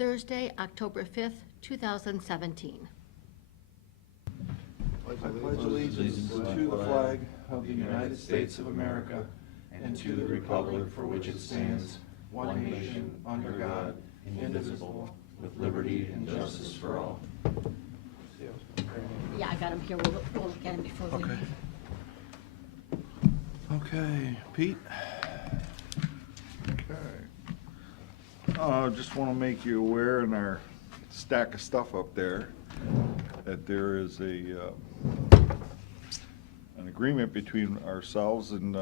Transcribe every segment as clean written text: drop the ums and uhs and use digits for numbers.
Thursday, October 5th, 2017. I pledge allegiance to the flag of the United States of America and to the republic for which it stands, one nation, under God, indivisible, with liberty and justice for all. Yeah, I got him here. We'll look at him before we Okay. leave. Okay, Pete? Okay. Just want to make you aware in our stack of stuff up there that there is an agreement between ourselves and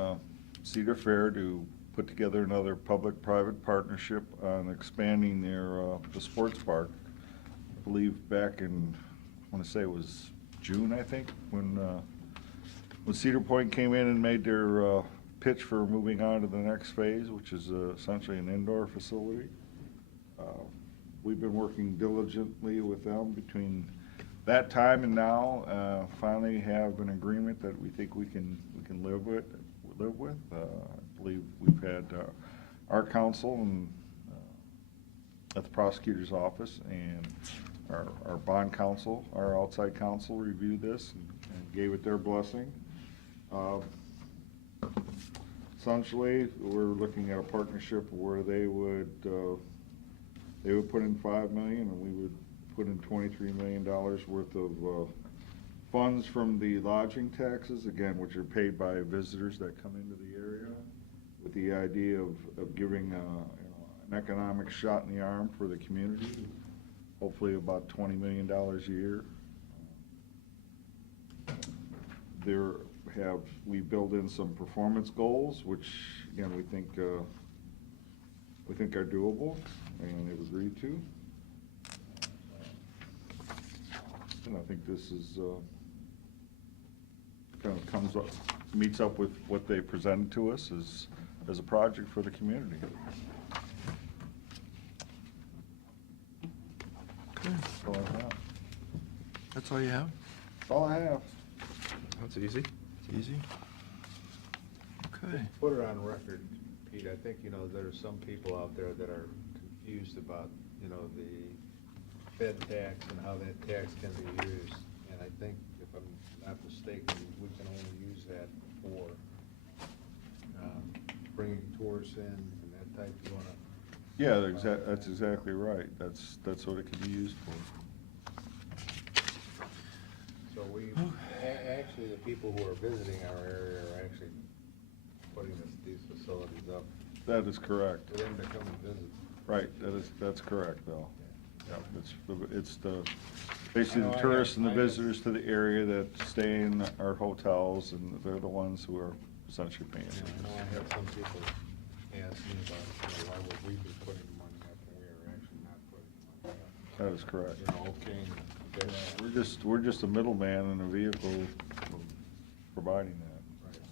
Cedar Fair to put together another public-private partnership on expanding the sports park. I believe back in, I want to say it was June, I think, when Cedar Point came in and made their pitch for moving on to the next phase, which is essentially an indoor facility. We've been working diligently with them between that time and now. Finally have an agreement that we think we can live with. I believe we've had our counsel and at the prosecutor's office and our bond counsel, our outside counsel, reviewed this and gave it their blessing. Essentially, we're looking at a partnership where they would put in $5 million and we would put in $23 million worth of funds from the lodging taxes, again, which are paid by visitors that come into the area, with the idea of giving an economic shot in the arm for the community, hopefully about $20 million a year. We build in some performance goals, which again we think are doable, and they've agreed to. And I think this is kind of meets up with what they presented to us as a project for the community. Okay. That's all I have. That's all you have? That's all I have. That's easy. It's easy. Okay. Put it on record, Pete, I think, there's some people out there that are confused about, the Fed tax and how that tax can be used. And I think, if I'm not mistaken, we can only use that for bringing tourists in and that type. You wanna? Yeah, that's exactly right. That's what it can be used for. So actually, the people who are visiting our area are actually putting these facilities up That is correct. for them to come and visit. Right, that's correct, Bill. Yeah, it's basically I know the I tourists have- and the I have- visitors to the area that stay in our hotels, and they're the ones who are essentially paying. I know I have some people ask me about, why would we be putting money up when we are actually not putting money up? That is correct. Okay. We're just a middleman in a vehicle providing that. Right.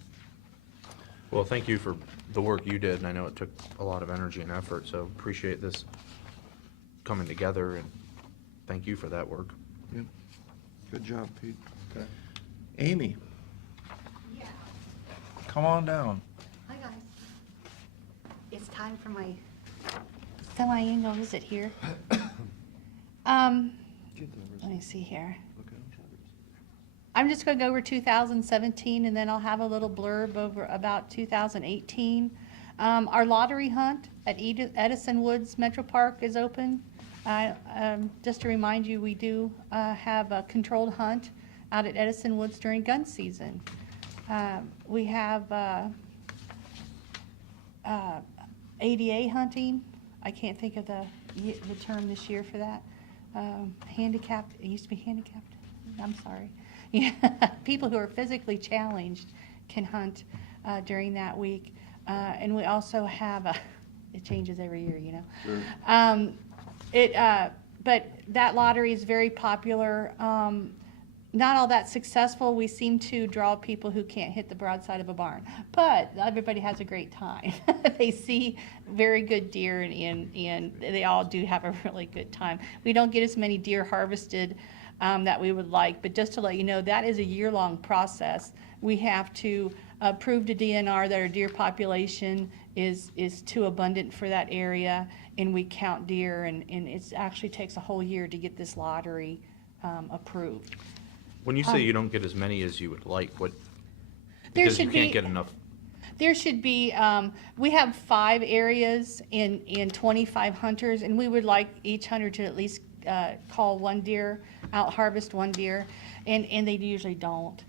Well, thank you for the work you did, and I know it took a lot of energy and effort, so appreciate this coming together, and thank you for that work. Yep. Good job, Pete. Okay. Amy, Yeah. come on down. Hi, guys. It's time for my semi-annual visit here. Let me see here. I'm just going to go over 2017, and then I'll have a little blurb over about 2018. Our lottery hunt at Edison Woods Metro Park is open. Just to remind you, we do have a controlled hunt out at Edison Woods during gun season. We have ADA hunting. I can't think of the term this year for that. Handicapped, it used to be handicapped. I'm sorry. Yeah, people who are physically challenged can hunt during that week. And we also have, it changes every year, Sure. But that lottery is very popular. Not all that successful. We seem to draw people who can't hit the broadside of a barn, but everybody has a great time. They see very good deer, and they all do have a really good time. We don't get as many deer harvested that we would like, but just to let you know, that is a year-long process. We have to prove to DNR that our deer population is too abundant for that area, and we count deer, and it actually takes a whole year to get this lottery approved. When you say you don't get as many as you would like, what, There because you should can't be- get enough, There should be, we have 5 areas in 25 hunters, and we would like each hunter to at least call one deer, out harvest one deer, and they usually don't.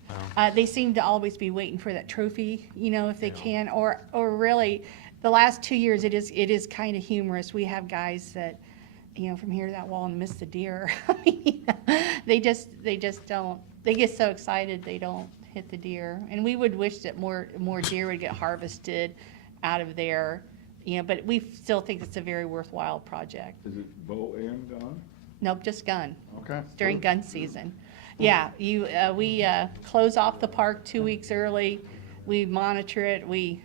They seem to always be waiting for that trophy, if they can, or really, the last 2 years, it is kind of humorous. We have guys that, from here to that wall and miss the deer. I mean, they just don't, they get so excited they don't hit the deer. And we would wish that more deer would get harvested out of there, but we still think it's a very worthwhile project. Is it bow and gun? Nope, just gun, Okay. during gun season. Yeah, we close off the park 2 weeks early. We monitor it. We,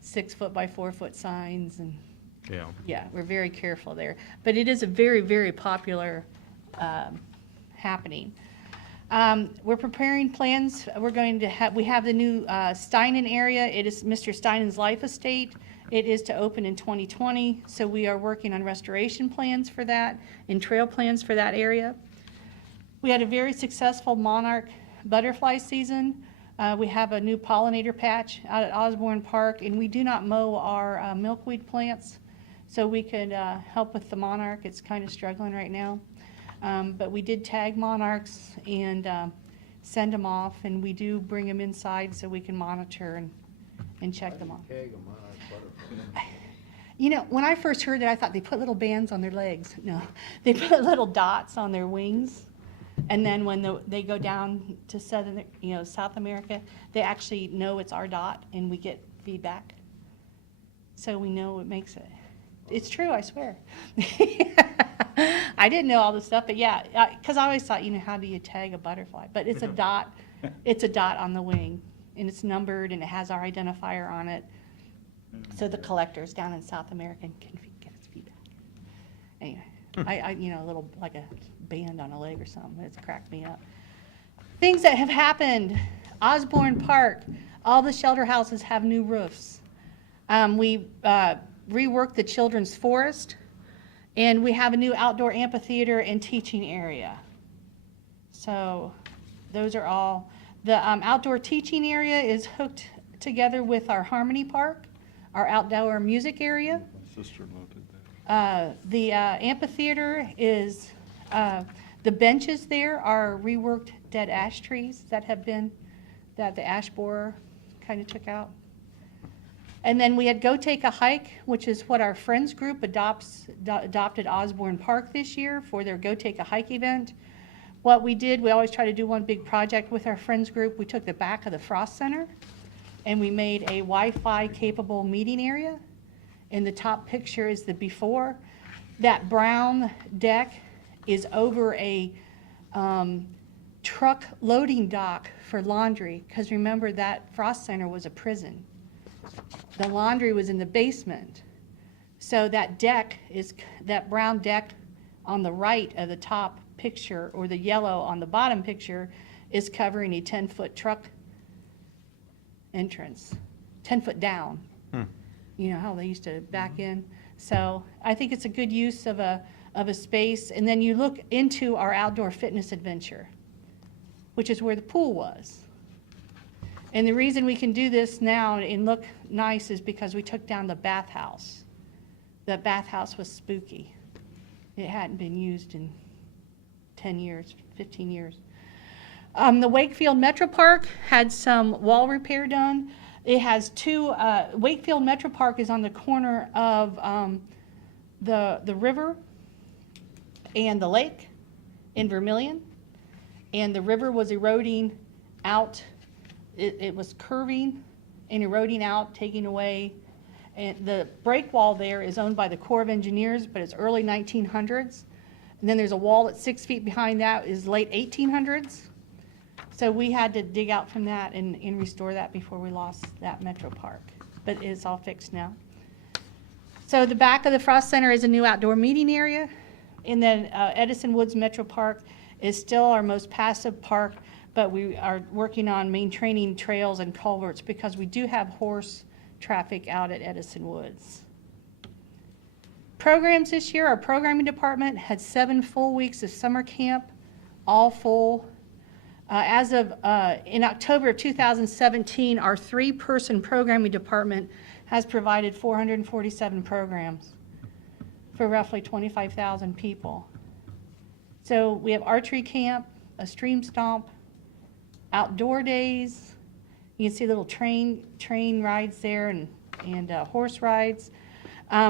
6 foot by 4 foot signs, and yeah. yeah, we're very careful there. But it is a very, very popular happening. We're preparing plans. We're going to have, we have the new Steinen area. It is Mr. Steinen's life estate. It is to open in 2020, so we are working on restoration plans for that and trail plans for that area. We had a very successful monarch butterfly season. We have a new pollinator patch out at Osborne Park, and we do not mow our milkweed plants, so we could help with the monarch. It's kind of struggling right now. But we did tag monarchs and send them off, and we do bring them inside so we can monitor and check them off. Tag 'em on our butterfly. When I first heard that, I thought they put little bands on their legs. No, they put little dots on their wings. And then when they go down to South America, they actually know it's our dot, and we get feedback. So we know what makes it. It's true, I swear. I didn't know all this stuff, but yeah, because I always thought, how do you tag a butterfly? But it's a dot. It's a dot on the wing, and it's numbered, and it has our identifier on it. So the collectors down in South America can get its feedback. Anyway, a little, like a band on a leg or something. It's cracked me up. Things that have happened. Osborne Park, all the shelter houses have new roofs. We reworked the children's forest, and we have a new outdoor amphitheater and teaching area. So those are all. The outdoor teaching area is hooked together with our Harmony Park, our outdoor music area. My sister-in-law did that. The amphitheater is, the benches there are reworked dead ash trees that the ash borer kind of took out. And then we had Go Take a Hike, which is what our Friends group adopted Osborne Park this year for their Go Take a Hike event. What we did, we always try to do one big project with our Friends group. We took the back of the Frost Center, and we made a Wi-Fi capable meeting area. And the top picture is the before. That brown deck is over a truck loading dock for laundry, because remember that Frost Center was a prison. The laundry was in the basement. So that deck that brown deck on the right of the top picture, or the yellow on the bottom picture, is covering a 10-foot truck entrance, 10 foot down. You know how they used to back in. So I think it's a good use of a space. And then you look into our outdoor fitness adventure, which is where the pool was. And the reason we can do this now and look nice is because we took down the bathhouse. The bathhouse was spooky. It hadn't been used in 10 years, 15 years. The Wakefield Metro Park had some wall repair done. It has two, Wakefield Metro Park is on the corner of the river and the lake in Vermillion. And the river was eroding out. It was curving and eroding out, taking away. And the break wall there is owned by the Corps of Engineers, but it's early 1900s. And then there's a wall that's 6 feet behind that is late 1800s. So we had to dig out from that and restore that before we lost that Metro Park. But it's all fixed now. So the back of the Frost Center is a new outdoor meeting area. And then Edison Woods Metro Park is still our most passive park, but we are working on maintaining trails and culverts because we do have horse traffic out at Edison Woods. Programs this year, our programming department had 7 full weeks of summer camp, all full. As of in October of 2017, our 3-person programming department has provided 447 programs for roughly 25,000 people. So we have archery camp, a stream stomp, outdoor days. You can see little train rides there and horse rides.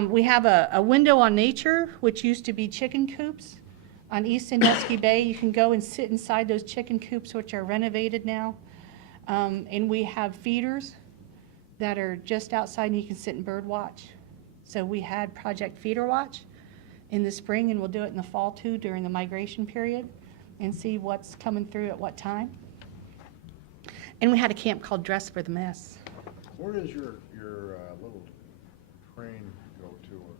We have a window on nature, which used to be chicken coops on East Sandusky Bay. You can go and sit inside those chicken coops, which are renovated now. And we have feeders that are just outside, and you can sit and bird watch. So we had Project Feeder Watch in the spring, and we'll do it in the fall too during the migration period and see what's coming through at what time. And we had a camp called Dress for the Mess. Where does your little train go to, or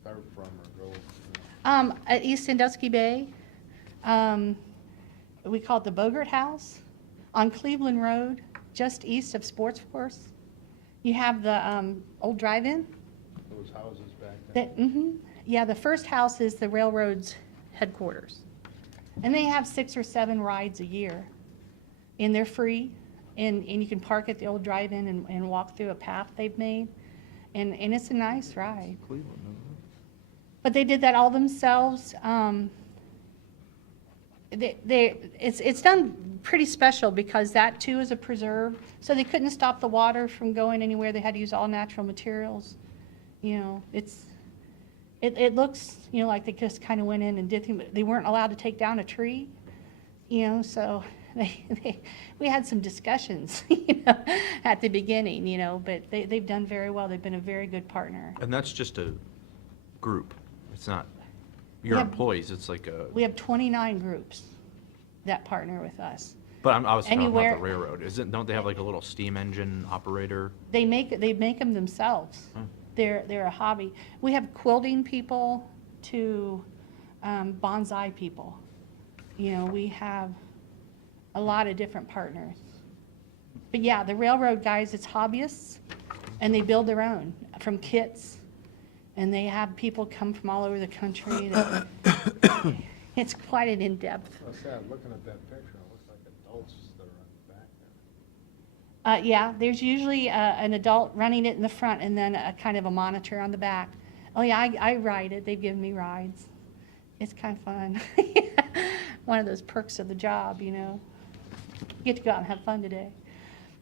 start from, or go? At East Sandusky Bay, we call it the Bogart House on Cleveland Road, just east of Sports Force. You have the old drive-in. Those houses back there? Yeah, the first house is the railroad's headquarters. And they have 6 or 7 rides a year. And they're free. And you can park at the old drive-in and walk through a path they've made. And it's a nice ride. Cleveland, isn't But they did that all themselves. It's done pretty special because that too is a preserve. So they couldn't stop the water from going anywhere. They had to use all natural materials. You know, it looks, you know, like they just kind of went in and did things. They weren't allowed to take down a tree, you know, so we had some discussions, you know, at the beginning, you know, but they've done very well. They've been a very good partner. And that's just a group. It's not your We have- employees. It's like a. We have 29 groups that partner with us. But I was talking about Anywhere- the railroad. Don't they have like a little steam engine operator? They make them themselves. Hmm. They're a hobby. We have quilting people to bonsai people. You know, we have a lot of different partners. But yeah, the railroad guys, it's hobbyists, and they build their own from kits, and they have people come from all over the country. It's quite an in-depth. I said, looking at that picture, it looks like adults that are on the back there. Yeah, there's usually an adult running it in the front and then a kind of a monitor on the back. Oh yeah, I ride it. They've given me rides. It's kind of fun. One of those perks of the job, you know. You get to go out and have fun today.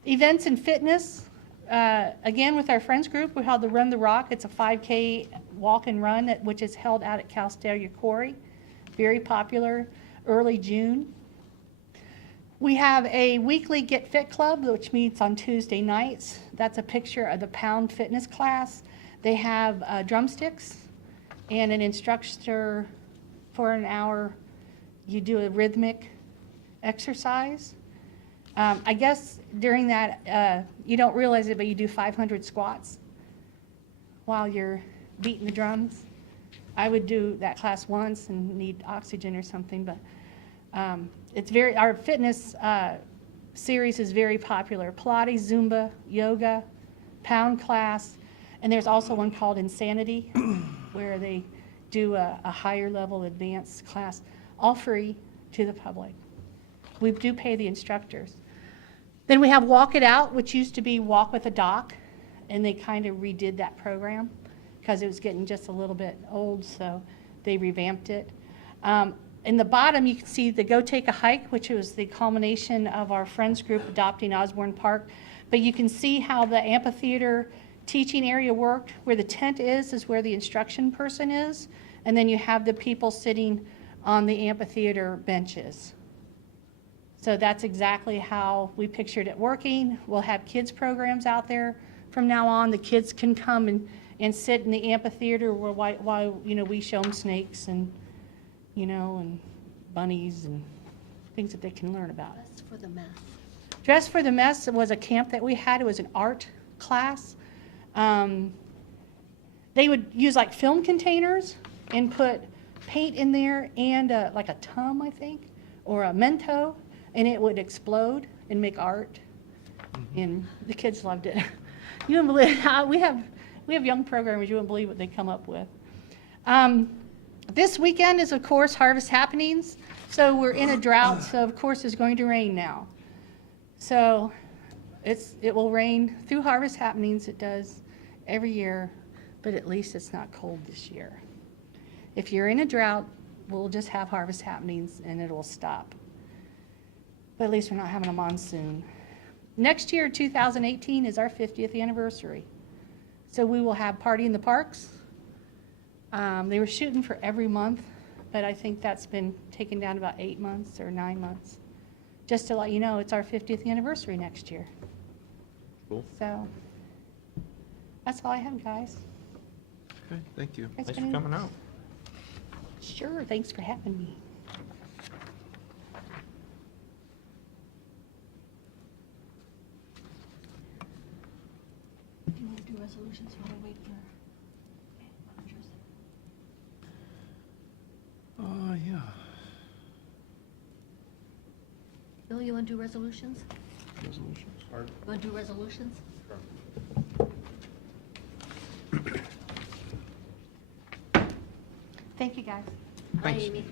Events and fitness. Again, with our friends group, we held the Run the Rock. It's a 5K walk and run, which is held out at Cal State Quarry. Very popular, early June. We have a weekly Get Fit Club, which meets on Tuesday nights. That's a picture of the Pound Fitness class. They have drumsticks and an instructor for an hour. You do a rhythmic exercise. I guess during that, you don't realize it, but you do 500 squats while you're beating the drums. I would do that class once and need oxygen or something, but our fitness series is very popular. Pilates, Zumba, yoga, pound class, and there's also one called Insanity where they do a higher level advanced class, all free to the public. We do pay the instructors. Then we have Walk It Out, which used to be Walk with a Doc, and they kind of redid that program because it was getting just a little bit old, so they revamped it. In the bottom, you can see the Go Take a Hike, which was the culmination of our friends group adopting Osborne Park. But you can see how the amphitheater teaching area worked. Where the tent is where the instruction person is, and then you have the people sitting on the amphitheater benches. So that's exactly how we pictured it working. We'll have kids programs out there from now on. The kids can come and sit in the amphitheater while you know, we show them snakes and, you know, and bunnies and things that they can learn about. Dress for the Mess. Dress for the Mess was a camp that we had. It was an art class. They would use like film containers and put paint in there and like a Tum, I think, or a Mento, and it would explode and make art. And the kids loved it. You wouldn't believe, we have young programmers, you wouldn't believe what they come up with. This weekend is, of course, Harvest Happenings. So we're in a drought, so of course it's going to rain now. So it will rain through Harvest Happenings. It does every year, but at least it's not cold this year. If you're in a drought, we'll just have Harvest Happenings and it will stop. But at least we're not having a monsoon. Next year, 2018, is our 50th anniversary. So we will have Party in the Parks. They were shooting for every month, but I think that's been taken down to about 8 months or 9 months. Just to let you know, it's our 50th anniversary next year. Cool. So that's all I have, guys. Okay, thank you. It's Thanks for been- coming out. Sure, thanks for having me. Do you want to do resolutions while I wait for managers? Yeah. Bill, you want to do resolutions? Resolutions. Pardon? You want to do resolutions? Sure. Thank you, guys. Hi, Thanks. Amy.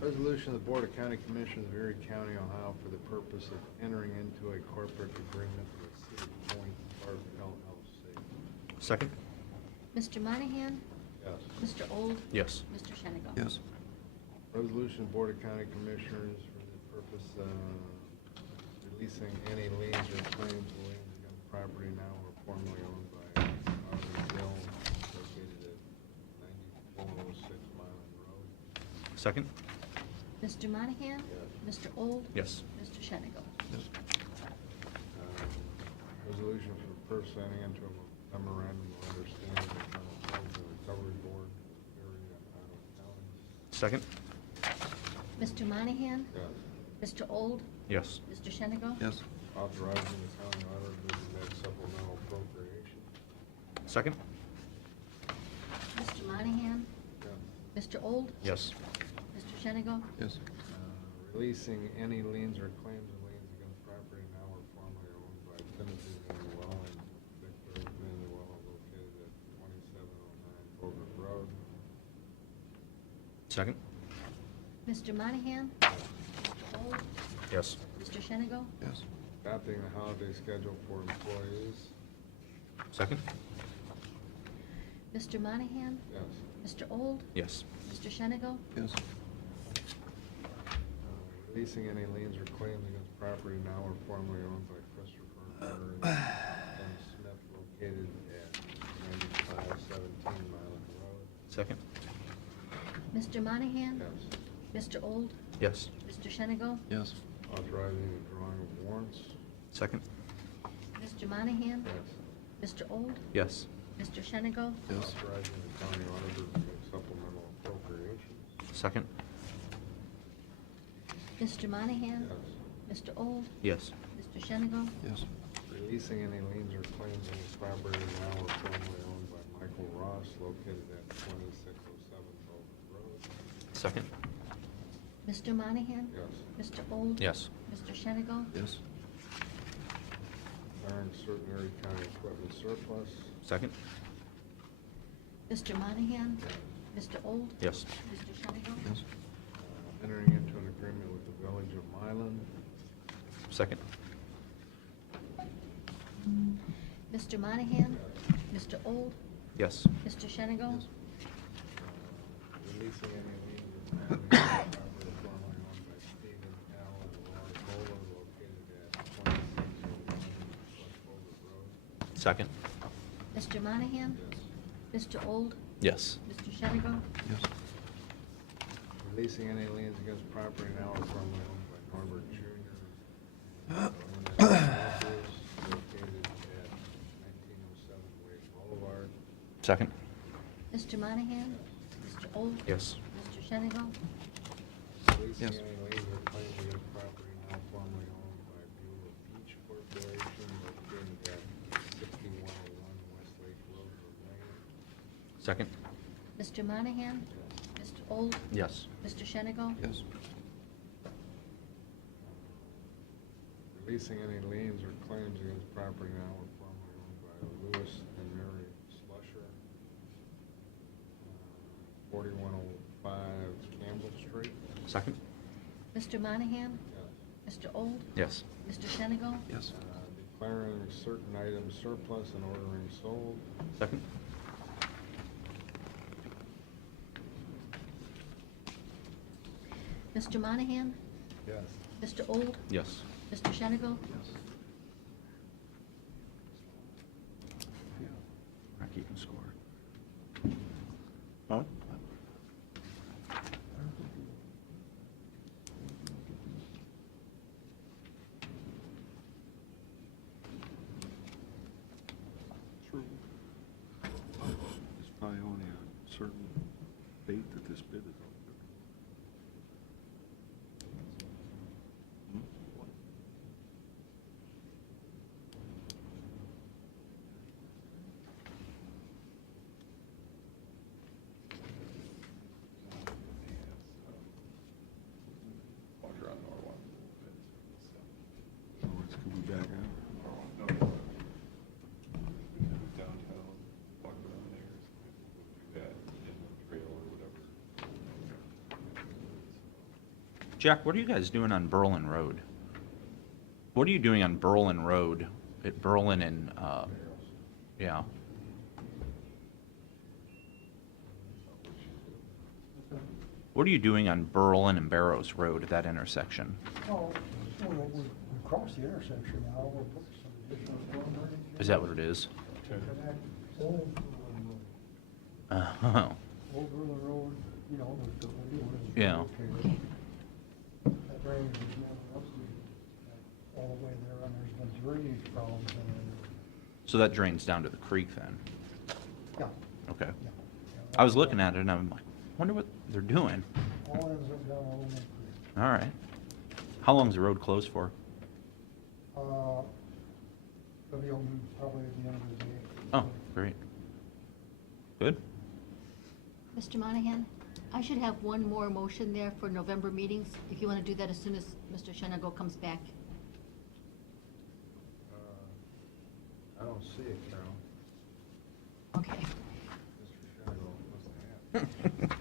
Resolution of the Board of County Commissioners of Erie County, Ohio, for the purpose of entering into a corporate agreement with City Point Park LLC. Second? Mr. Monahan? Yes. Mr. Old? Yes. Mr. Shenigo? Yes. Resolution of Board of County Commissioners for the purpose of releasing any liens or claims against property now or formerly owned by Bill located at 9406 Milan Road. Second? Mr. Monahan? Yes. Mr. Old? Yes. Mr. Shenigo? Resolution for the first signing into a memorandum of understanding with Mental Health and Recovery Board, Erie and Ottawa Counties. Second? Mr. Monahan? Yes. Mr. Old? Yes. Mr. Shenigo? Yes. Authorizing the county auditor to make supplemental appropriation. Second? Mr. Monahan? Yes. Mr. Old? Yes. Mr. Shenigo? Yes. Releasing any liens or claims of liens against property now or formerly owned by Timothy Manuel and Victor Manuel located at 2709 Bogart Road. Second? Mr. Monahan? Mr. Old? Yes. Mr. Shenigo? Yes. Adopting the holiday schedule for employees. Second? Mr. Monahan? Yes. Mr. Old? Yes. Mr. Shenigo? Yes. Releasing any liens or claims against property now or formerly owned by Christopher Murray and Smith located at 9517 Milan Road. Second? Mr. Monahan? Yes. Mr. Old? Yes. Mr. Shenigo? Yes. Authorizing the drawing of warrants. Second? Mr. Monahan? Yes. Mr. Old? Yes. Mr. Shenigo? Yes. Authorizing the county auditor to make supplemental appropriations. Second? Mr. Monahan? Yes. Mr. Old? Yes. Mr. Shenigo? Yes. Releasing any liens or claims on the property now or formerly owned by Michael Ross located at 2607 Bogart Road. Second? Mr. Monahan? Yes. Mr. Old? Yes. Mr. Shenigo? Yes. Declaring certain Erie County equipment surplus. Second? Mr. Monahan? Mr. Old? Yes. Mr. Shenigo? Yes. Entering into an agreement with the Village of Milan. Second? Mr. Monahan? Mr. Old? Yes. Mr. Shenigo? Yes. Releasing any liens or claims on the property formerly owned by Stephen L. and Laura Kohler located at 2601 West Bogart Road. Second? Mr. Monahan? Yes. Mr. Old? Yes. Mr. Shenigo? Yes. Releasing any liens against property now or formerly owned by Norbert Jr. Located at 1907 Wade Boulevard. Second? Mr. Monahan? Mr. Old? Yes. Mr. Shenigo? Releasing Yes. any liens or claims against property now formerly owned by Beulah Beach Corporation located at 6101 Westlake Road, Lane. Second? Mr. Monahan? Yes. Mr. Old? Yes. Mr. Shenigo? Yes. Releasing any liens or claims against property now or formerly owned by Lewis and Mary Slusher, 4105 Campbell Street. Second? Mr. Monahan? Yes. Mr. Old? Yes. Mr. Shenigo? Yes. Declaring certain items surplus and ordering sold. Second? Mr. Monahan? Yes. Mr. Old? Yes. Mr. Shenigo? Not keeping score. Huh? It's probably only a certain date that this bid is open. Oh, it's gonna be back out. Jack, what are you guys doing on Berlin Road? What are you doing on Berlin Road at Berlin and, yeah? What are you doing on Berlin and Barrows Road at that intersection? Oh, we crossed the intersection now, we'll put some additional storm drainage. Is that what it is? Connect Old Berlin Road, you know, the new one is. Yeah. okay. That drainage is never updated all the way there, and there's been drainage problems in there. So that drains down to the creek then? Yeah, Okay. yeah. I was looking at it and I'm like, wonder what they're doing. All ends up down Old Mill Creek. All right. How long's the road closed for? It'll be open probably at the end of the day. Oh, great. Good? Mr. Monahan? I should have one more motion there for November meetings, if you want to do that as soon as Mr. Shenigo comes back. I don't see it, Carol. Okay. Mr. Shenigo must have.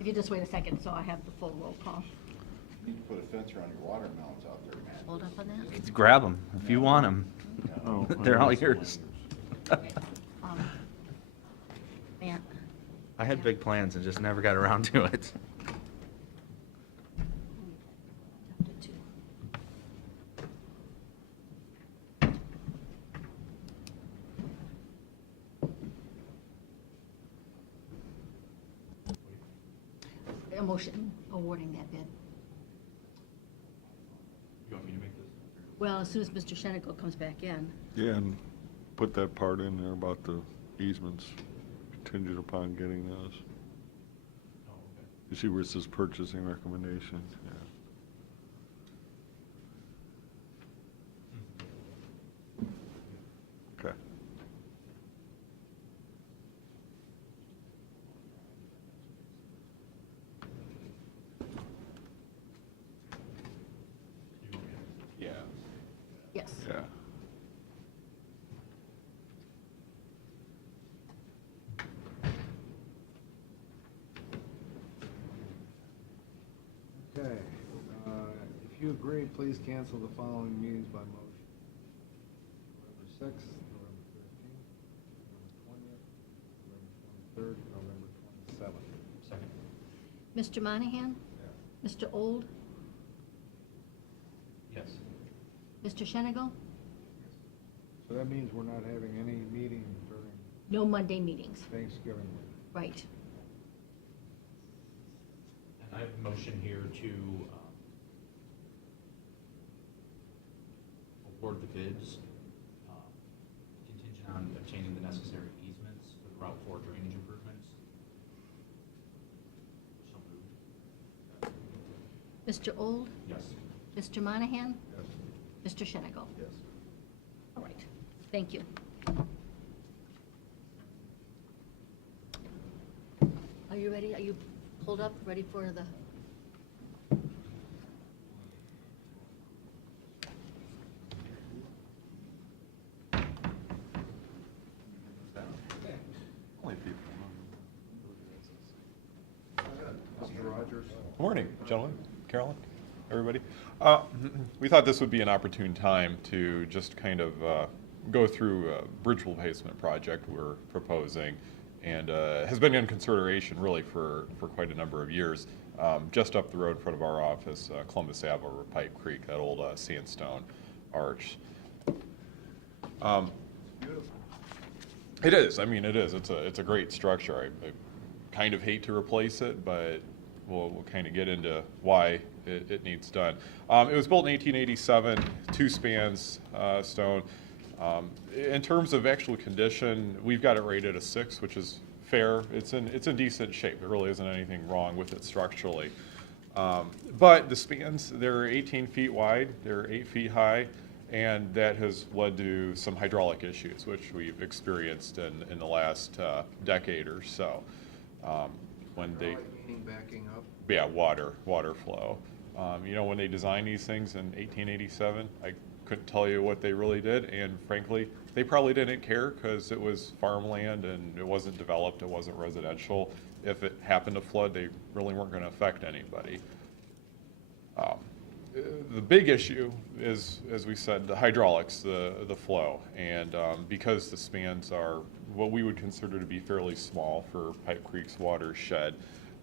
If you just wait a second, so I have the full roll call. You need to put a fence around your watermelons out there, man. Hold up on that. Grab them if you want them. Oh, They're all I know. yours. Um, Matt? I had big plans and just never got around to it. Chapter 2. A motion awarding that bid. You want me to make this? Well, as soon as Mr. Shenigo comes back in. Yeah, and put that part in there about the easements contingent upon getting those. You see where it says purchasing recommendations? Yeah. Okay. Yeah. Yes. Yeah. Okay, if you agree, please cancel the following meetings by motion. November 6th, November 13th, November 20th, November 23rd, November 27th. Second. Mr. Monahan? Yes. Mr. Old? Yes. Mr. Shenigo? So that means we're not having any meeting during No Monday meetings. Thanksgiving. Right. And I have a motion here to award the bids contingent on obtaining the necessary easements for the Route 4 drainage improvements. So moved. Mr. Old? Yes. Mr. Monahan? Yes. Mr. Shenigo? Yes. All right. Thank you. Are you ready? Are you pulled up, ready for the? Good morning, gentlemen, Carolyn, everybody. We thought this would be an opportune time to just kind of go through a bridge replacement project we're proposing, and has been in consideration really for quite a number of years. Just up the road in front of our office, Columbus Ave over Pipe Creek, that old sandstone arch. It is. I mean, it is. It's a great structure. I kind of hate to replace it, but we'll kind of get into why it needs done. It was built in 1887, two spans stone. In terms of actual condition, we've got it rated a 6, which is fair. It's in decent shape. There really isn't anything wrong with it structurally. But the spans, they're 18 feet wide, they're 8 feet high, and that has led to some hydraulic issues, which we've experienced in the last decade or so. When they, Meaning backing up? yeah, water flow. You know, when they designed these things in 1887, I couldn't tell you what they really did, and frankly, they probably didn't care because it was farmland and it wasn't developed, it wasn't residential. If it happened to flood, they really weren't going to affect anybody. The big issue is, as we said, the hydraulics, the flow, and because the spans are what we would consider to be fairly small for Pipe Creek's watershed,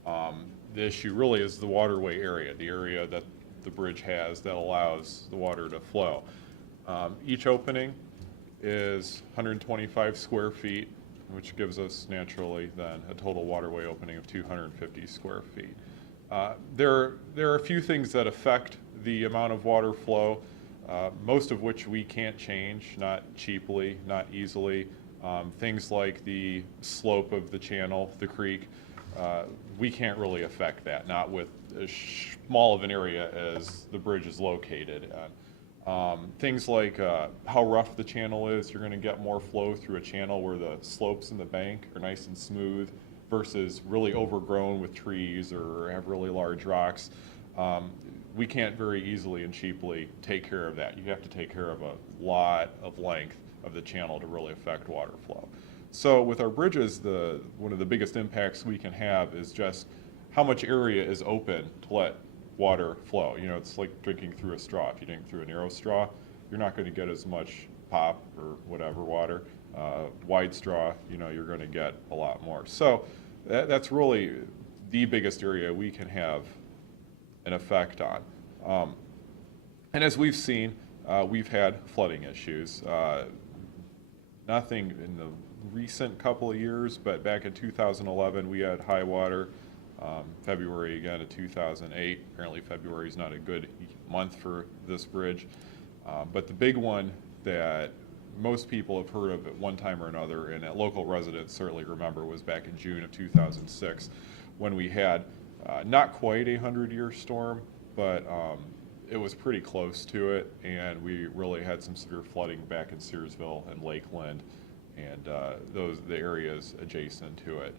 the issue really is the waterway area, the area that the bridge has that allows the water to flow. Each opening is 125 square feet, which gives us naturally then a total waterway opening of 250 square feet. There are a few things that affect the amount of water flow, most of which we can't change, not cheaply, not easily. Things like the slope of the channel, the creek, we can't really affect that, not with as small of an area as the bridge is located at. Things like how rough the channel is, you're going to get more flow through a channel where the slopes in the bank are nice and smooth versus really overgrown with trees or have really large rocks. We can't very easily and cheaply take care of that. You have to take care of a lot of length of the channel to really affect water flow. So with our bridges, one of the biggest impacts we can have is just how much area is open to let water flow. You know, it's like drinking through a straw. If you drink through a narrow straw, you're not going to get as much pop or whatever water. Wide straw, you know, you're going to get a lot more. So that's really the biggest area we can have an effect on. And as we've seen, we've had flooding issues. Nothing in the recent couple of years, but back in 2011 we had high water. February again of 2008. Apparently February is not a good month for this bridge. But the big one that most people have heard of at one time or another, and that local residents certainly remember, was back in June of 2006 when we had not quite a 100-year storm, but it was pretty close to it, and we really had some severe flooding back in Searsville and Lakeland and the areas adjacent to it.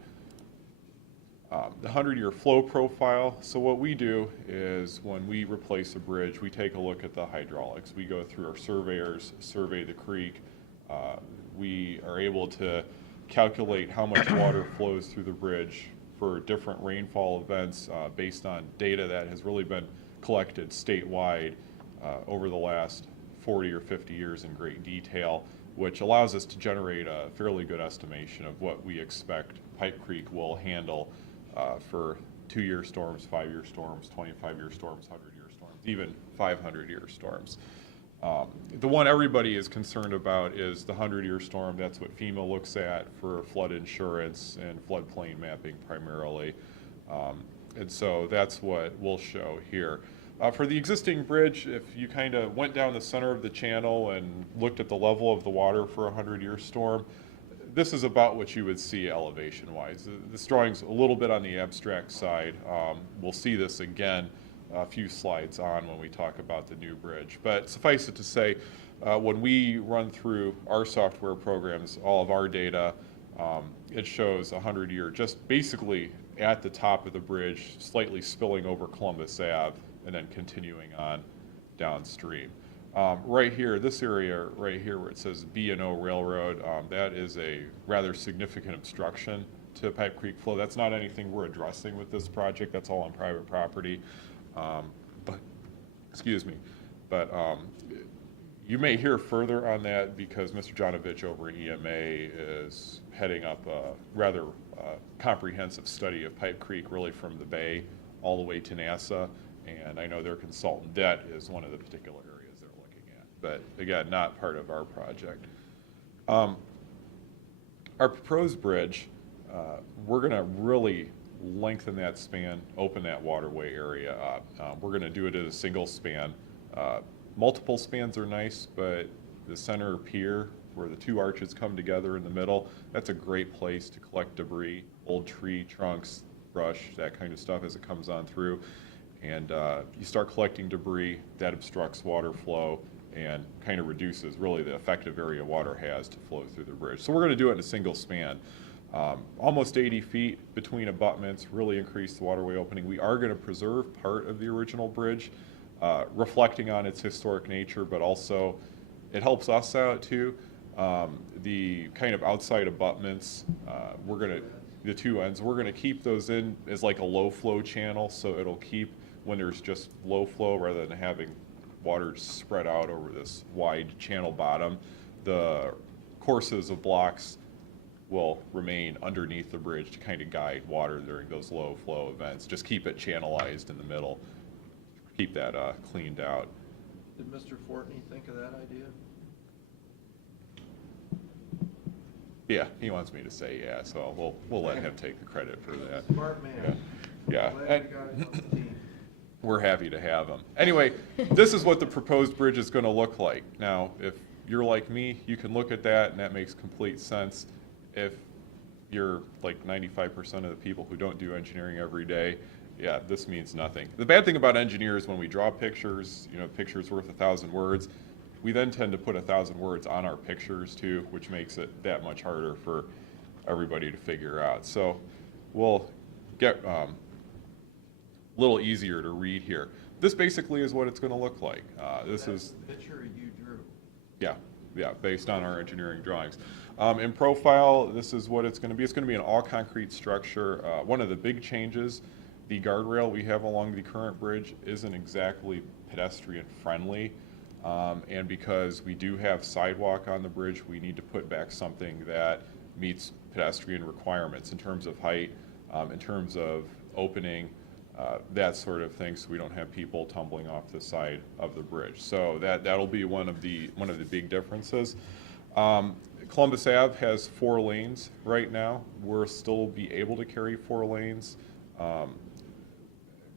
The 100-year flow profile, so what we do is when we replace a bridge, we take a look at the hydraulics. We go through our surveyors, survey the creek. We are able to calculate how much water flows through the bridge for different rainfall events based on data that has really been collected statewide over the last 40 or 50 years in great detail, which allows us to generate a fairly good estimation of what we expect Pipe Creek will handle for 2-year storms, 5-year storms, 25-year storms, 100-year storms, even 500-year storms. The one everybody is concerned about is the 100-year storm. That's what FEMA looks at for flood insurance and floodplain mapping primarily. And so that's what we'll show here. For the existing bridge, if you kind of went down the center of the channel and looked at the level of the water for a 100-year storm, this is about what you would see elevation-wise. This drawing's a little bit on the abstract side. We'll see this again a few slides on when we talk about the new bridge. But suffice it to say, when we run through our software programs, all of our data, it shows 100-year just basically at the top of the bridge, slightly spilling over Columbus Ave, and then continuing on downstream. Right here, this area right here where it says B&O Railroad, that is a rather significant obstruction to Pipe Creek flow. That's not anything we're addressing with this project. That's all on private property. But, excuse me, but you may hear further on that because Mr. Jonovich over at EMA is heading up a rather comprehensive study of Pipe Creek, really from the bay all the way to NASA. And I know their consultant debt is one of the particular areas they're looking at. But again, not part of our project. Our proposed bridge, we're going to really lengthen that span, open that waterway area up. We're going to do it at a single span. Multiple spans are nice, but the center pier where the two arches come together in the middle, that's a great place to collect debris, old tree trunks, brush, that kind of stuff as it comes on through. And you start collecting debris, that obstructs water flow and kind of reduces really the effective area water has to flow through the bridge. So we're going to do it in a single span. Almost 80 feet between abutments, really increase the waterway opening. We are going to preserve part of the original bridge, reflecting on its historic nature, but also it helps us out too. The kind of outside abutments, the two ends, we're going to keep those in as like a low flow channel, so it'll keep when there's just low flow rather than having water spread out over this wide channel bottom. The courses of blocks will remain underneath the bridge to kind of guide water during those low flow events. Just keep it channelized in the middle, keep that cleaned out. Did Mr. Fortney think of that idea? Yeah, he wants me to say yeah, so we'll let him take the credit for that. Smart man. Yeah. Glad you got it on the team. We're happy to have him. Anyway, this is what the proposed bridge is going to look like. Now, if you're like me, you can look at that and that makes complete sense. If you're like 95% of the people who don't do engineering every day, yeah, this means nothing. The bad thing about engineers, when we draw pictures, pictures worth 1,000 words, we then tend to put 1,000 words on our pictures too, which makes it that much harder for everybody to figure out. So we'll get a little easier to read here. This basically is what it's going to look like. This is the picture you drew. Yeah, based on our engineering drawings. In profile, this is what it's going to be. It's going to be an all-concrete structure. One of the big changes, the guardrail we have along the current bridge isn't exactly pedestrian-friendly. And because we do have sidewalk on the bridge, we need to put back something that meets pedestrian requirements in terms of height, in terms of opening, that sort of thing, so we don't have people tumbling off the side of the bridge. So that'll be one of the big differences. Columbus Ave has 4 lanes right now. We'll still be able to carry 4 lanes.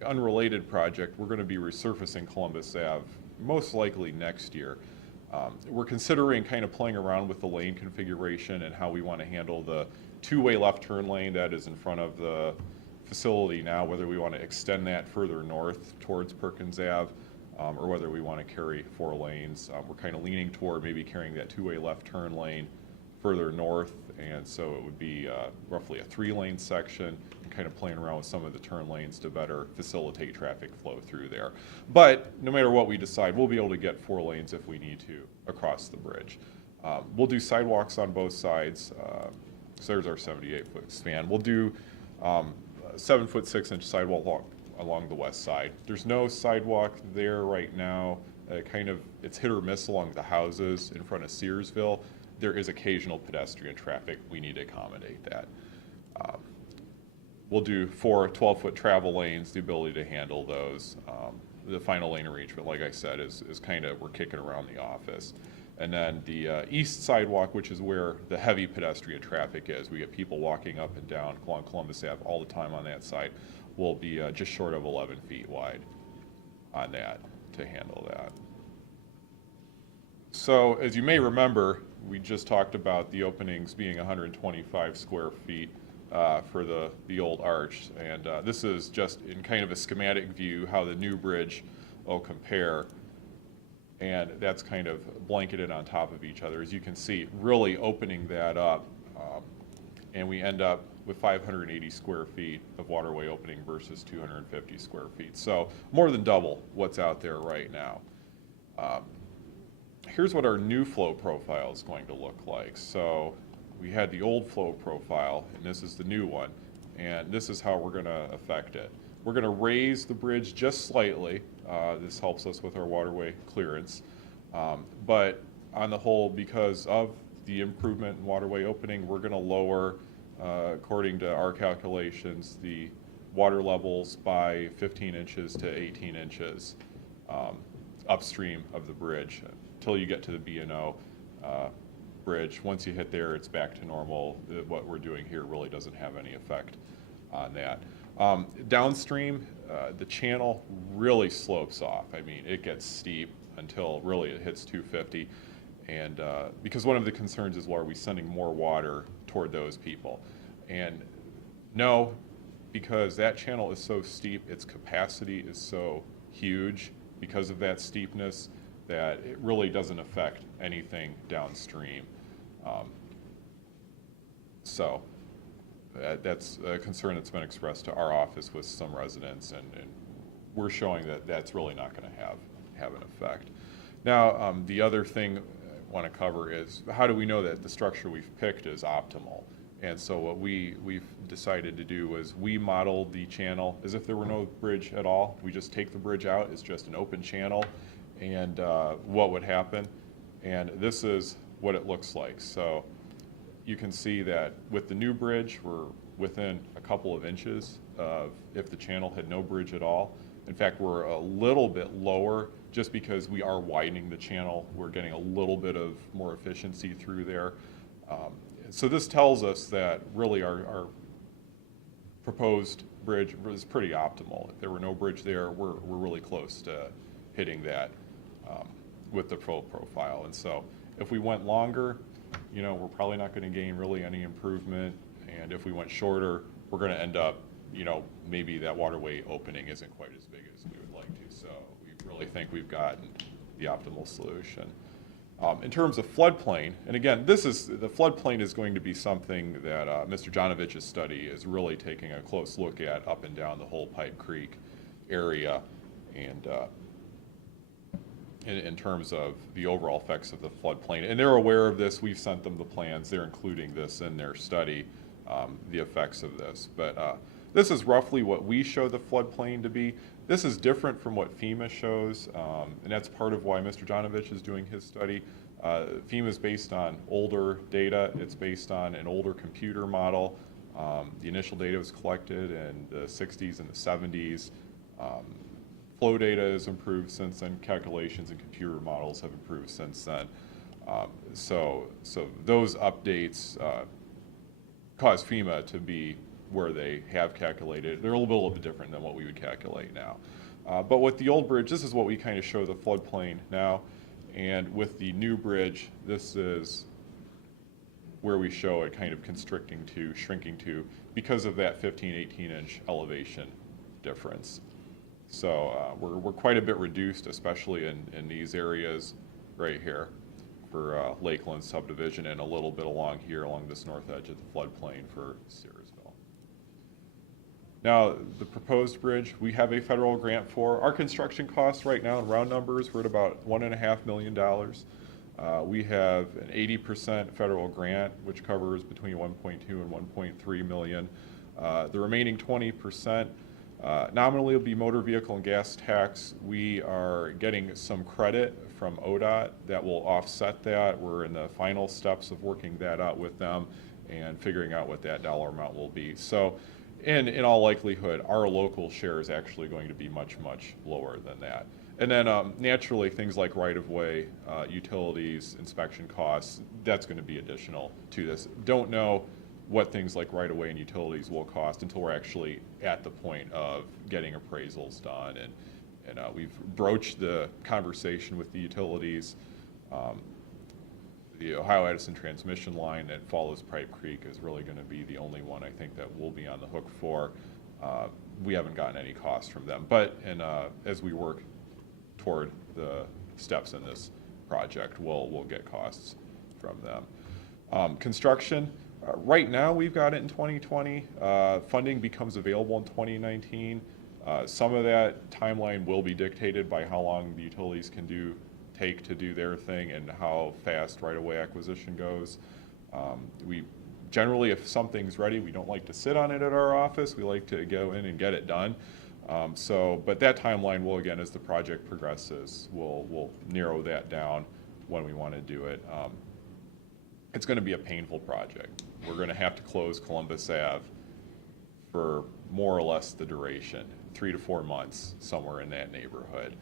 Unrelated project, we're going to be resurfacing Columbus Ave most likely next year. We're considering kind of playing around with the lane configuration and how we want to handle the 2-way left turn lane that is in front of the facility now, whether we want to extend that further north towards Perkins Ave or whether we want to carry 4 lanes. We're kind of leaning toward maybe carrying that 2-way left turn lane further north, and so it would be roughly a 3-lane section, and kind of playing around with some of the turn lanes to better facilitate traffic flow through there. But no matter what we decide, we'll be able to get 4 lanes if we need to across the bridge. We'll do sidewalks on both sides. So there's our 78-foot span. We'll do 7-foot 6-inch sidewalk along the west side. There's no sidewalk there right now. It's hit or miss along the houses in front of Searsville. There is occasional pedestrian traffic. We need to accommodate that. We'll do 4 12-foot travel lanes, the ability to handle those. The final lane arrangement, like I said, is kind of, we're kicking around the office. And then the east sidewalk, which is where the heavy pedestrian traffic is. We get people walking up and down along Columbus Ave all the time on that side. Will be just short of 11 feet wide on that to handle that. So as you may remember, we just talked about the openings being 125 square feet for the old arch. And this is just in kind of a schematic view how the new bridge will compare. And that's kind of blanketed on top of each other. As you can see, really opening that up. And we end up with 580 square feet of waterway opening versus 250 square feet. So more than double what's out there right now. Here's what our new flow profile is going to look like. So we had the old flow profile, and this is the new one. And this is how we're going to affect it. We're going to raise the bridge just slightly. This helps us with our waterway clearance. But on the whole, because of the improvement in waterway opening, we're going to lower, according to our calculations, the water levels by 15 inches to 18 inches upstream of the bridge until you get to the B&O bridge. Once you hit there, it's back to normal. What we're doing here really doesn't have any effect on that. Downstream, the channel really slopes off. I mean, it gets steep until really it hits 250. And because one of the concerns is, well, are we sending more water toward those people? And no, because that channel is so steep, its capacity is so huge because of that steepness that it really doesn't affect anything downstream. So that's a concern that's been expressed to our office with some residents, and we're showing that that's really not going to have an effect. Now, the other thing I want to cover is, how do we know that the structure we've picked is optimal? And so what we've decided to do is we modeled the channel as if there were no bridge at all. We just take the bridge out, it's just an open channel, and what would happen. And this is what it looks like. So you can see that with the new bridge, we're within a couple of inches of if the channel had no bridge at all. In fact, we're a little bit lower just because we are widening the channel. We're getting a little bit of more efficiency through there. So this tells us that really our proposed bridge is pretty optimal. If there were no bridge there, we're really close to hitting that with the profile. And so if we went longer, you know, we're probably not going to gain really any improvement. And if we went shorter, we're going to end up, you know, maybe that waterway opening isn't quite as big as we would like to. So we really think we've gotten the optimal solution. In terms of floodplain, and again, the floodplain is going to be something that Mr. Janovich's study is really taking a close look at up and down the whole Pipe Creek area, and in terms of the overall effects of the floodplain. And they're aware of this. We've sent them the plans. They're including this in their study, the effects of this. But this is roughly what we show the floodplain to be. This is different from what FEMA shows, and that's part of why Mr. Janovich is doing his study. FEMA is based on older data. It's based on an older computer model. The initial data was collected in the 60s and the 70s. Flow data has improved since then. Calculations and computer models have improved since then. So those updates cause FEMA to be where they have calculated. They're a little bit different than what we would calculate now. But with the old bridge, this is what we kind of show the floodplain now. And with the new bridge, this is where we show it kind of constricting to, shrinking to, because of that 15, 18-inch elevation difference. So we're quite a bit reduced, especially in these areas right here for Lakeland subdivision, and a little bit along here along this north edge of the floodplain for Searsville. Now, the proposed bridge, we have a federal grant for. Our construction costs right now in round numbers, we're at about $1.5 million. We have an 80% federal grant, which covers between 1.2 and 1.3 million. The remaining 20%, nominally will be motor vehicle and gas tax. We are getting some credit from ODOT that will offset that. We're in the final steps of working that out with them and figuring out what that dollar amount will be. So in all likelihood, our local share is actually going to be much, much lower than that. And then naturally, things like right-of-way, utilities, inspection costs, that's going to be additional to this. Don't know what things like right-of-way and utilities will cost until we're actually at the point of getting appraisals done. And we've broached the conversation with the utilities. The Ohio Edison transmission line that follows Pipe Creek is really going to be the only one I think that we'll be on the hook for. We haven't gotten any costs from them, but as we work toward the steps in this project, we'll get costs from them. Construction, right now we've got it in 2020. Funding becomes available in 2019. Some of that timeline will be dictated by how long the utilities can take to do their thing and how fast right-of-way acquisition goes. We generally, if something's ready, we don't like to sit on it at our office. We like to go in and get it done. But that timeline will, again, as the project progresses, we'll narrow that down when we want to do it. It's going to be a painful project. We're going to have to close Columbus Ave for more or less the duration, 3 to 4 months, somewhere in that neighborhood.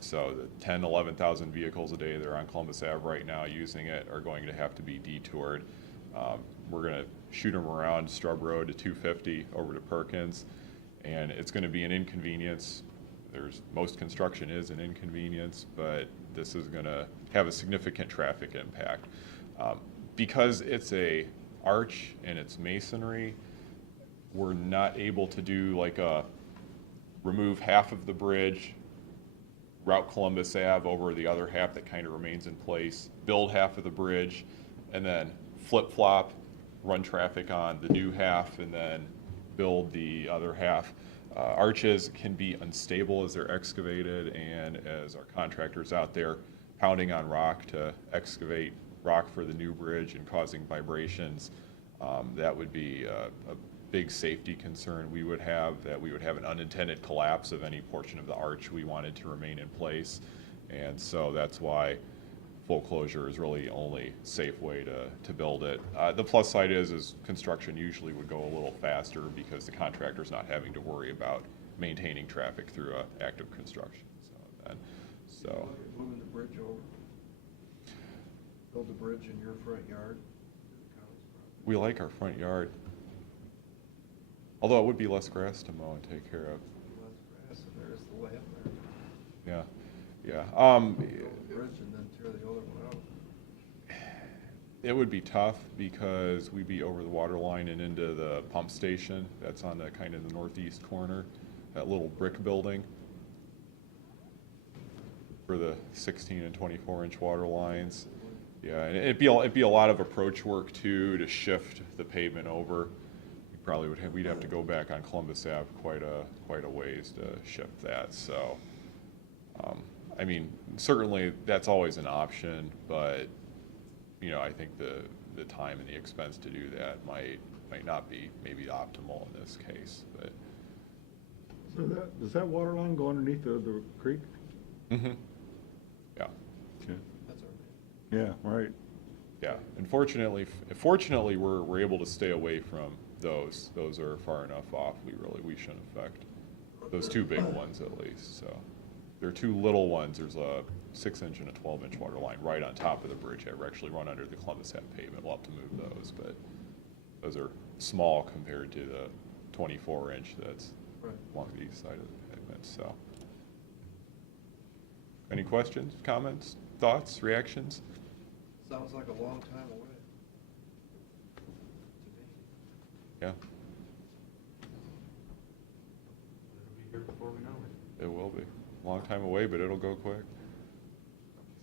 So the 10, 11,000 vehicles a day that are on Columbus Ave right now using it are going to have to be detoured. We're going to shoot them around Strub Road to 250 over to Perkins, and it's going to be an inconvenience. Most construction is an inconvenience, but this is going to have a significant traffic impact. Because it's a arch and it's masonry, we're not able to do like remove half of the bridge, route Columbus Ave over the other half that kind of remains in place, build half of the bridge, and then flip-flop, run traffic on the new half, and then build the other half. Arches can be unstable as they're excavated, and as our contractors out there pounding on rock to excavate rock for the new bridge and causing vibrations, that would be a big safety concern we would have, that we would have an unintended collapse of any portion of the arch we wanted to remain in place. And so that's why full closure is really the only safe way to build it. The plus side is construction usually would go a little faster because the contractor's not having to worry about maintaining traffic through active construction. So Moving the bridge over. Build a bridge in your front yard. we like our front yard. Although it would be less grass to mow and take care of. Less grass, and there's the land there. Yeah. Build the bridge and then tear the other one out. It would be tough because we'd be over the water line and into the pump station. That's on the kind of the northeast corner, that little brick building for the 16 and 24-inch water lines. Yeah, and it'd be a lot of approach work too to shift the pavement over. We'd have to go back on Columbus Ave quite a ways to shift that. So, I mean, certainly that's always an option, but I think the time and the expense to do that might not be maybe optimal in this case. But So does that water line go underneath the creek? mm-hmm. Yeah. Okay. That's our man. Yeah, right. Yeah, and fortunately, we're able to stay away from those. Those are far enough off. We shouldn't affect those two big ones at least. So there are two little ones. There's a 6-inch and a 12-inch water line right on top of the bridge that actually run under the Columbus Ave pavement. We'll have to move those, but those are small compared to the 24-inch that's Right. along the east side of the pavement. So, any questions, comments, thoughts, reactions? Sounds like a long time away. Yeah, It'll be here before we know it. it will be. Long time away, but it'll go quick.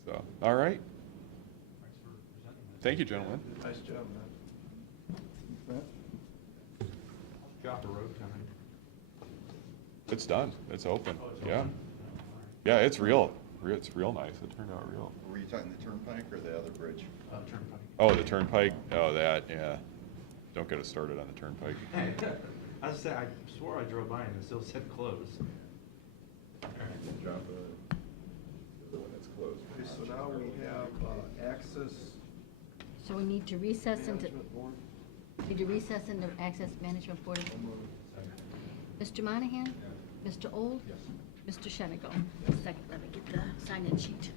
So, all right. Thanks for presenting this. Thank you, gentlemen. Nice job, man. Drop a road coming. It's done. It's open. Oh, it's Yeah. open? Yeah, it's real. It's real nice. It turned out real. Were you talking the turnpike or the other bridge? Turnpike. Oh, the turnpike? Oh, that, yeah. Don't get us started on the turnpike. I was saying, I swore I drove by and it still said closed. Drop the other one that's closed. Okay, so now we have access So we need to recess into, management board. Access Management Board. Mr. Monahan? Mr. Old? Mr. Shenigo? Second, let me get the sign-in sheet.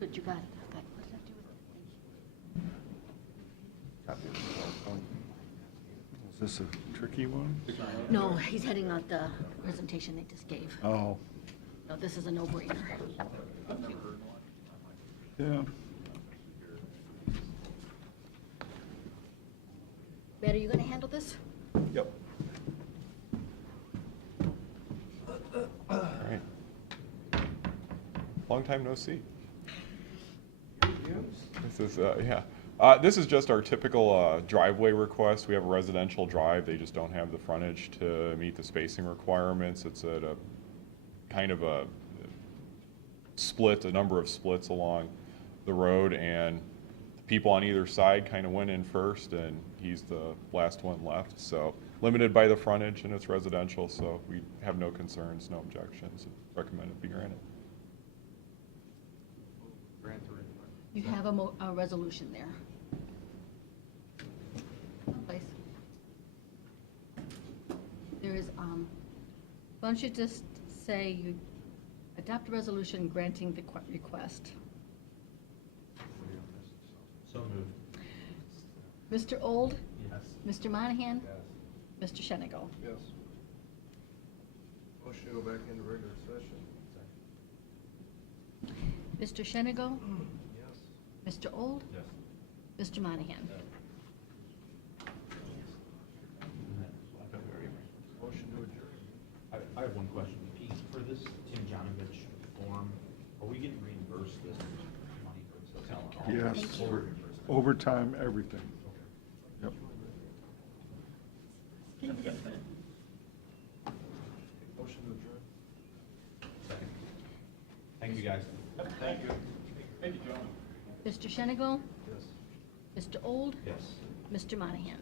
Good, you got it. Okay, what did I do with Is this a tricky one? it? No, he's heading out the presentation they just gave. Oh, No, this is a no-brainer. yeah. Matt, are you gonna handle this? Yep. All right. Long time no see. This is, yeah. This is just our typical driveway request. We have a residential drive. They just don't have the frontage to meet the spacing requirements. It's at a kind of a split, a number of splits along the road, and the people on either side kind of went in first, and he's the last one left. So limited by the frontage, and it's residential, so we have no concerns, no objections, and recommend it be granted. You have a resolution there. Please. There is, why don't you just say you adopt a resolution granting the request. So moved. Mr. Old? Yes. Mr. Monahan? Yes. Mr. Shenigo? Yes. Motion to go back into regular session. Mr. Shenigo? Yes. Mr. Old? Yes. Mr. Monahan? Motion to adjourn. I have one question. Pete, for this Tim Jonovich form, are we getting reimbursed this money for this talent? Yes, overtime, everything. Yep. Motion to adjourn. Second. Thank you, guys. Thank you. Thank you, John. Mr. Shenigo? Yes. Mr. Old? Yes. Mr. Monahan?